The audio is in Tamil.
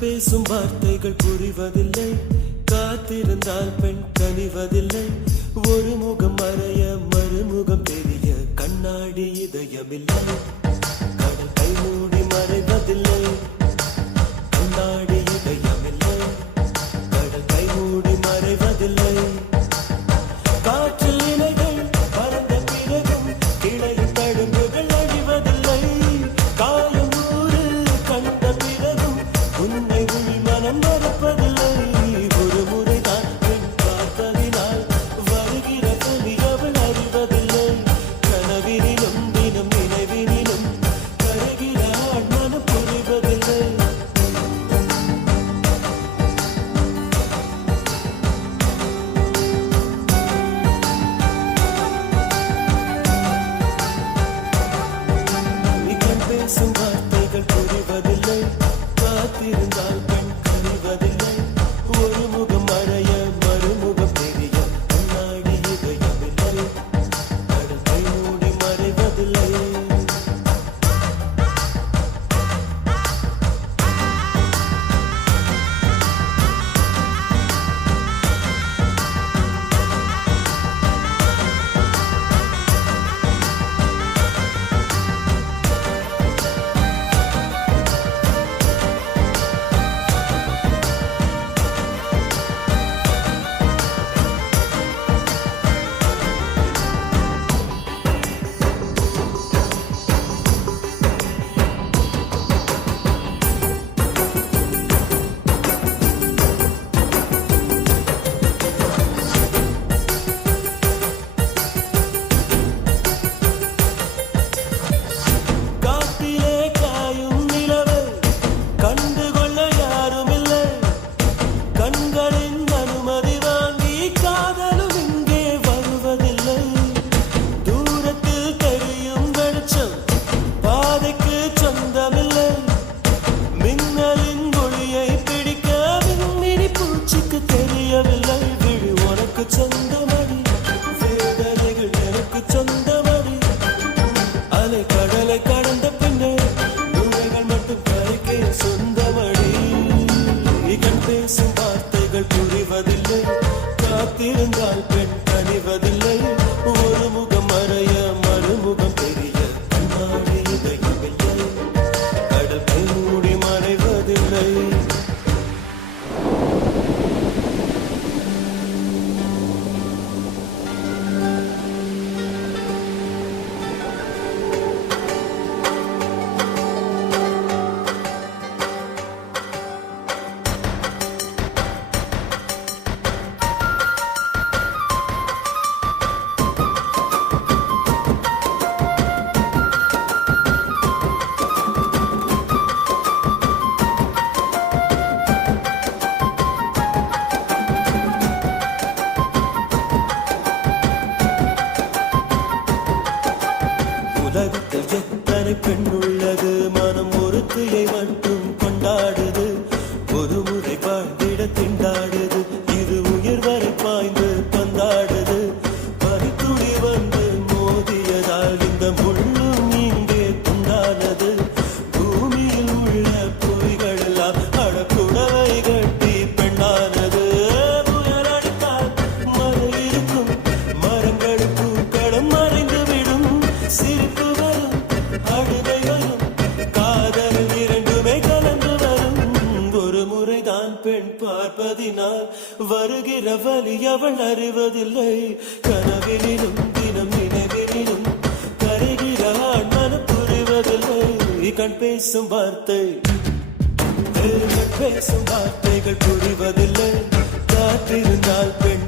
பேசும் வார்த்தைகள் புரிவதில்லை, காத்திருந்தால் பெண் கனிவதில்லை. ஒரு முகம் மறைய மறுமுகம் தெரிய கண்ணாடி இதயமில்லை. கடல் கை மூடி மறைவதில்லை, கண்ணாடி இதயமில்லை. கடல் கை மூடி மறைவதில்லை. காற்றில் இலைகள் பறந்த பிறகும் கிளையின் தழும்புகள் அழிவதில்லை. காலம் நூறு கண்ட பிறகும் உன்னை உள் மனம் மறப்பதில்லை. ஒரு முறைதான் பெண் பார்த்ததினால் வருகிற பணி அவள் அறிவதில்லை. கனவினிலும் தினம் நினைவினிலும் கருகிற ஆண் மனம் புரிவதில்லை. பேசும் வார்த்தைகள் புரிவதில்லை, காத்திருந்தால் பெண் கனிவதில்லை. ஒரு முகம் மறைய மறுமுகம் தெரிய கண்ணாடி இதயமில்லை. கடல் கை மூடி மறைவதில்லை. காட்டிலே காயும் நிலவை கண்டுகொள்ள யாருமில்லை. கண்களின் அனுமதி வாங்கி காதலும் இங்கே வருவதில்லை. தூரத்தில் தெரியும் வெளிச்சம் பாதைக்கு சொந்தமில்லை. மின்னலின் ஒளியை பிடிக்க மின்மினி பூச்சிக்கு தெரியவில்லை. விழி உனக்கு சொந்தமடி, வேதனைகள் எனக்கு சொந்தமடி. அலை கடலை கடந்த பின்னே நுழைகள் மட்டும் கரைக்கே சொந்தமடி. கண் பேசும் வார்த்தைகள் புரிவதில்லை, காத்திருந்தால் பெண் கனிவதில்லை. ஒரு முகம் மறைய மறுமுகம் தெரிய கண்ணாடி இதயமில்லை. கடல் கை மூடி மறைவதில்லை. உலகத்தில் எத்தனை பெண் உள்ளது, மனம் ஒருத்தியை மட்டும் கொண்டாடுது. ஒரு முறை வாழ்ந்திட திண்டாடுது, இரு உயிர் வரை பாய்ந்து பந்தாடுது. பனித்துளி வந்து மோதியதால் இந்த முள்ளும் இங்கே துண்டானது. பூமியில் உள்ள பொய்கள் எல்லாம் அடக்குடவை கட்டி பெண்ணானது. புயல் அடித்தால் மழை இருக்கும், மரங்கள் பூக்களும் மறைந்து விடும். சிரிப்பு வரும், அழுகை வரும், காதல் இரண்டுமே கலந்து வரும். ஒரு முறைதான் பெண் பார்ப்பதினால் வருகிற வலி அவள் அறிவதில்லை. கனவினிலும் தினம் நினைவினிலும் கரைகிற ஆண் மனம் புரிவதில்லை. கண் பேசும் வார்த்தை பேசும் வார்த்தைகள் புரிவதில்லை, காத்திருந்தால் பெண்